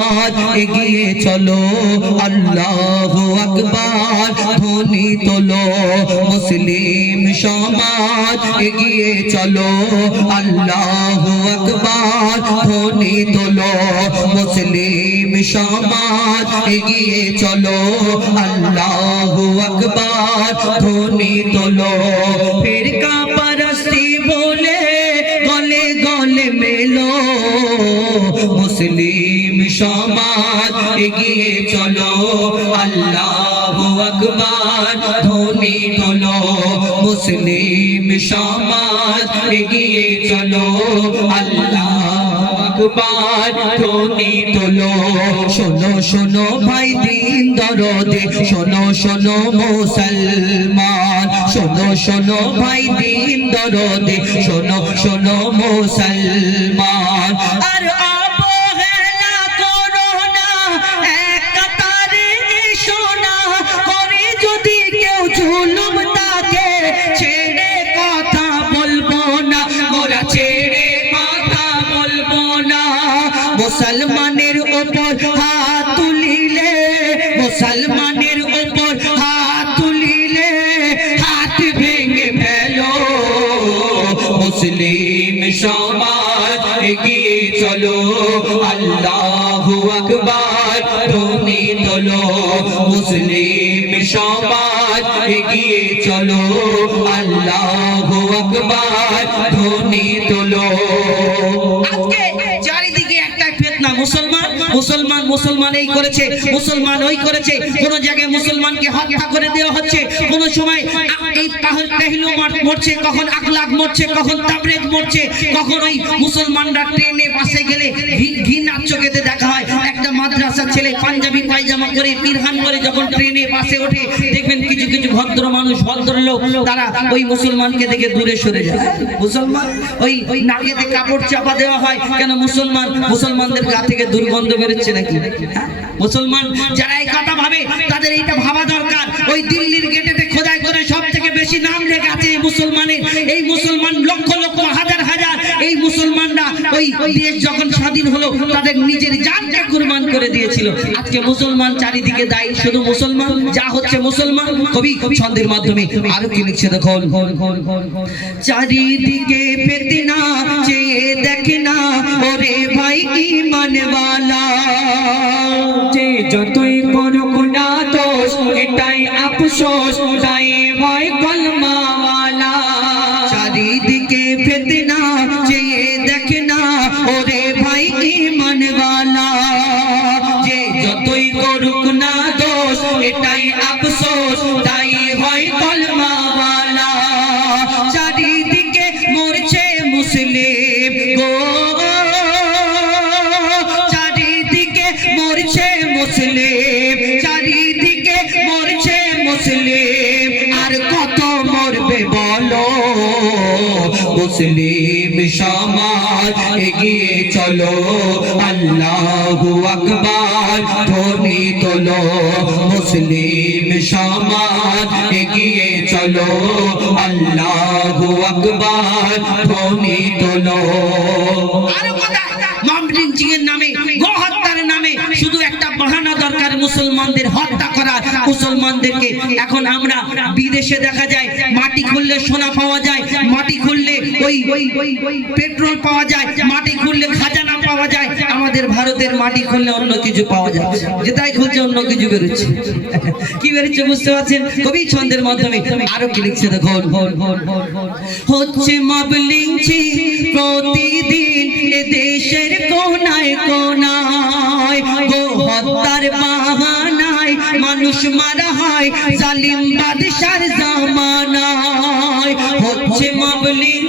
সমাজ এগিয়ে চলো আল্লাহু আকবার ধ্বনি তোলো মুসলিম সমাজ এগিয়ে চলো আল্লাহু আকবার ধ্বনি তোলো মুসলিম সমাজ এগিয়ে চলো আল্লাহু আকবার ধ্বনি তোলো ফিরকা পরস্তি বলে গলে গলে মেলো মুসলিম সমাজ এগিয়ে চলো আল্লাহু আকবার ধ্বনি তোলো মুসলিম সমাজ এগিয়ে চলো আল্লাহু আকবার ধ্বনি তোলো শোনো শোনো ভাই দিন দরদে শোনো শোনো মুসলমান শোনো শোনো ভাই দিন দরদে শোনো শোনো মুসলমান আর অবহেলা করো না এক কাতারে এসো না করে যদি কেউ জুলুম তাকে ছেড়ে কথা বলবো না মোরা ছেড়ে কথা বলবো না মুসলমানের উপর হাত তুলিলে মুসলমানের উপর হাত তুলিলে হাত ভেঙে ফেলো মুসলিম সমাজ এগিয়ে চলো আল্লাহু আকবার ধ্বনি তোলো মুসলিম সমাজ এগিয়ে চলো আল্লাহু আকবার ধ্বনি তোলো আজকে চারিদিকে একটা ফিতনা মুসলমান মুসলমান মুসলমান এই করেছে মুসলমান ওই করেছে কোন জায়গায় মুসলমানকে হত্যা করে দেওয়া হচ্ছে কোন সময় এই পেহলু মরছে কখন আকলাক মরছে কখন তাবরেক মরছে কখন ওই মুসলমানরা ট্রেনে বাসে গেলে ঘৃণার চোখেতে দেখা হয় একটা মাদ্রাসার ছেলে পাঞ্জাবি পায়জামা করে পিরহান করে যখন ট্রেনে বাসে ওঠে দেখবেন কিছু কিছু ভদ্র মানুষ ভদ্রলোক তারা ওই মুসলমানকে দেখে দূরে সরে যায় মুসলমান ওই নাকেতে কাপড় চাপা দেওয়া হয় কেন মুসলমানদের গা থেকে দুর্গন্ধ বেরোচ্ছে নাকি মুসলমান যারা এই কথা ভাবে তাদের এইটা ভাবা দরকার ওই দিল্লির গেটেতে খোদাই করে সব থেকে বেশি নাম লেখা আছে মুসলমানের এই মুসলমান লক্ষ লক্ষ হাজার হাজার এই মুসলমানরা ওই দেশ যখন স্বাধীন হলো তাদের নিজের জানকে কুরবান করে দিয়েছিল আজকে মুসলমান চারিদিকে দায়ী শুধু মুসলমান যা হচ্ছে মুসলমান কবি ছন্দের মাধ্যমে আরো কি লিখছে দেখুন চারিদিকে ফিতনা চেয়ে দেখে না ওরে ভাই ঈমানওয়ালা যে যতই করুক না দোষ এটাই আফসোস তাই ভাই কলমাওয়ালা চারিদিকে ফিতনা চেয়ে দেখে না ওরে ভাই ঈমানওয়ালা যে যতই করুক না দোষ এটাই আফসোস তাই হয় কলমাওয়ালা চারিদিকে মরছে মুসলিম গো চারিদিকে মরছে মুসলিম চারিদিকে মরছে মুসলিম আর কত মরবে বলো মুসলিম সমাজ এগিয়ে চলো আল্লাহু আকবার ধ্বনি তোলো মুসলিম সমাজ এগিয়ে চলো আল্লাহু আকবার ধ্বনি তোলো আরো কথা মামলিন জির নামে গো হত্যার নামে শুধু একটা বাহানা দরকার মুসলমানদের হত্যা করা মুসলমানদেরকে এখন আমরা বিদেশে দেখা যায় মাটি খুললে সোনা পাওয়া যায় মাটি খুললে ওই পেট্রোল পাওয়া যায় মাটি খুললে খাজানা পাওয়া যায় আমাদের ভারতের মাটি খুললে অন্য কিছু পাওয়া যায় যেটাই খুলছে অন্য কিছু বেরোচ্ছে কি বেরোচ্ছে বুঝতে পারছেন কবি ছন্দের মাধ্যমে আরো কি লিখছে দেখুন হচ্ছে মাবলিং প্রতিদিন এ দেশের কোনায় কোনায় গো হত্যার বাহানায় মানুষ মারা হয় জালিম বাদশার জামানায় হচ্ছে মাবলিং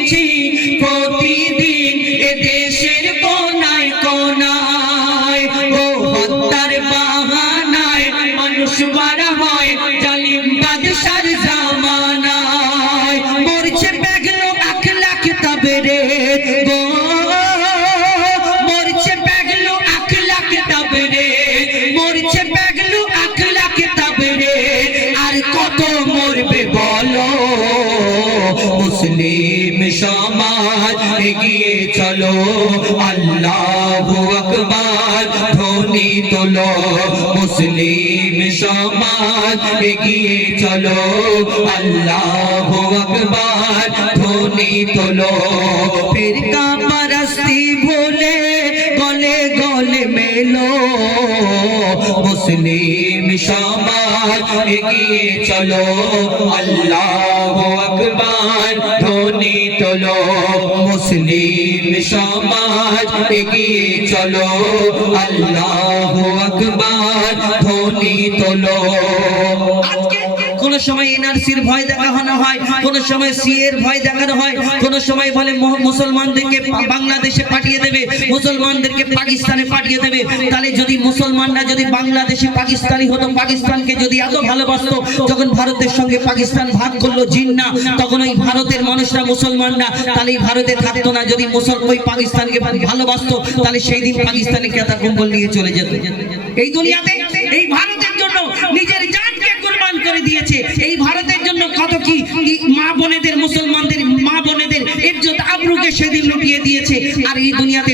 প্রতিদিন এ দেশের কোনায় কোনায় গো হত্যার বাহানায় মানুষ মারা হয় জালিম বাদশার জামানায় মরছে বেগলো আখলাক তাবরে গো মরছে বেগলো আখলাক তাবরে মরছে বেগলো আখলাক তাবরে আর কত মরবে বলো মুসলিম সমাজ এগিয়ে চলো আল্লাহু আকবার ধ্বনি তোলো মুসলিম সমাজ এগিয়ে চলো আল্লাহু আকবার ধ্বনি তোলো ফিরকা পরস্তি ভুলে গলে গলে মেলো মুসলিম সমাজ এগিয়ে চলো আল্লাহু আকবার ধ্বনি তোলো মুসলিম সমাজ এগিয়ে চলো আল্লাহু আকবার ধ্বনি তোলো আজকে কোন সময় এনআরসির ভয় দেখানো হয় কোন সময় সিএর ভয় দেখানো হয় কোন সময় বলে মুসলমানদেরকে বাংলাদেশে পাঠিয়ে দেবে মুসলমানদেরকে পাকিস্তানে পাঠিয়ে দেবে তাহলে যদি মুসলমানরা যদি বাংলাদেশে পাকিস্তানি হতো পাকিস্তানকে যদি এত ভালোবাসতো যখন ভারতের সঙ্গে পাকিস্তান ভাগ করলো জিন্না তখন ওই ভারতের মানুষরা মুসলমানরা তাহলে ভারতে থাকতো না যদি ওই পাকিস্তানকে ভালোবাসতো তাহলে সেই দিন পাকিস্তানে কেতা কম্বল নিয়ে চলে যেত এই দুনিয়াতে এই ভারতের জন্য নিজের জানকে কুরবান করে দিয়েছে এই ভারতের জন্য কত কি মা বোনেদের মুসলমানদের মা বোনেদের ইজ্জত আবরুকে সেদিন লুটিয়ে দিয়েছে আর এই দুনিয়াতে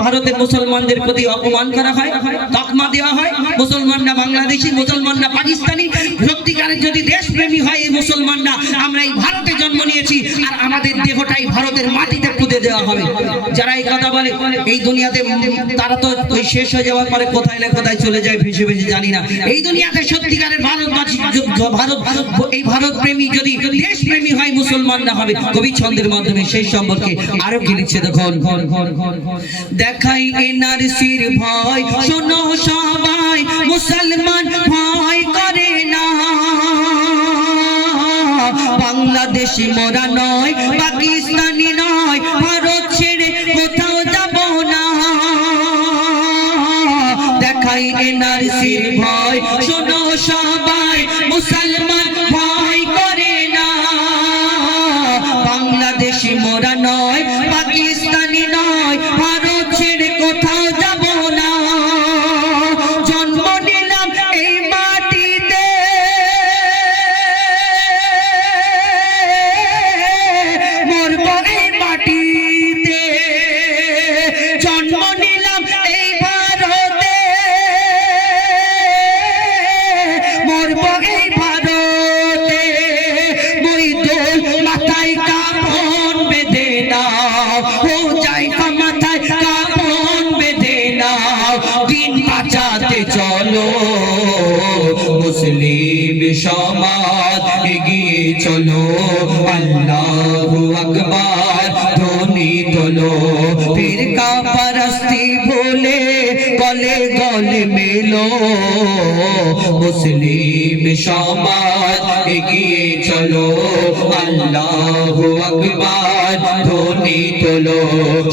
ভারতের মুসলমানদের প্রতি অপমান করা হয় তকমা দেওয়া হয় মুসলমানরা বাংলাদেশি মুসলমানরা পাকিস্তানি সত্যিকারের যদি দেশপ্রেমী হয় এই মুসলমানরা আমরা এই ভারতে জন্ম নিয়েছি আর আমাদের দেহটাই ভারতের মাটিতে পুঁতে দেওয়া হবে যারা এই কথা বলে এই দুনিয়াতে তারা তো ওই শেষ হয়ে যাওয়ার পরে কোথায় না কোথায় চলে যায় ভেসে ভেসে জানি না এই দুনিয়াতে সত্যিকারের ভারতবাসী এই ভারত প্রেমী যদি দেশ প্রেমী হয় মুসলমানরা হবে কবি ছন্দের মাধ্যমে সেই সম্পর্কে আরো কি লিখছে দেখুন দেখাই এনআরসির ভয় শোনো সবাই মুসলমান ভয় করে না বাংলাদেশি মোরা নয় পাকিস্তানি নয় ভারত ছেড়ে কোথাও যাব না দেখাই এনআরসির ভয় শোনো সবাই মুসলমান ভয় করে না বাংলাদেশি মোরা নয় পাকিস্তানি নয় ভারত ছেড়ে কোথাও যাব না জন্ম নিলাম এই মাটিতে মরব এই মাটিতে জন্ম নিলাম এই ভারতে মরব এই ভারতে মই দোল মাথায় কাপড় বেঁধে নাও ও যাই মাথায় কাপড় বেঁধে নাও দিন বাঁচাতে চলো মুসলিম সমাজ এগিয়ে চলো আল্লাহু আকবার ধ্বনি তোলো ফিরকা পরস্তি ভুলে গলে গলে মেলো মুসলিম সমাজ এগিয়ে চলো আল্লাহু আকবার ধ্বনি তোলো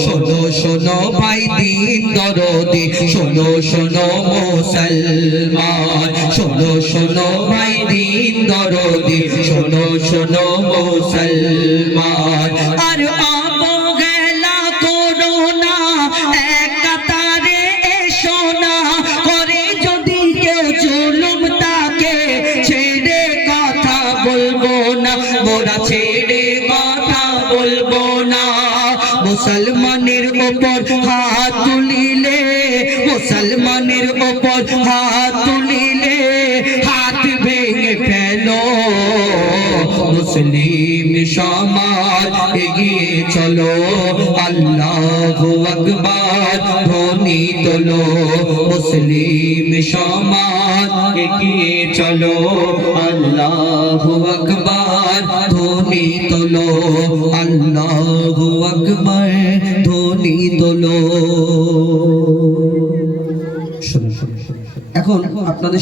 শোনো শোনো ভাই দিন দরদি শোনো শোনো মুসলমান শোনো শোনো ভাই দিন দরদি শোনো শোনো মুসলমান আর অবহেলা করো না এক কাতারে এসো না করে যদি কেউ জুলুম তাকে ছেড়ে কথা বলবো না মোরা ছেড়ে কথা বলবো না মুসলমানের উপর হাত তুলিলে মুসলমানের উপর হাত তুলিলে হাত ভেঙে ফেলো মুসলিম সমাজ এগিয়ে চলো আল্লাহু আকবার ধ্বনি তোলো মুসলিম সমাজ এগিয়ে চলো আল্লাহু আকবার ধ্বনি তোলো আল্লাহু আকবার ধ্বনি তোলো এখন আপনাদের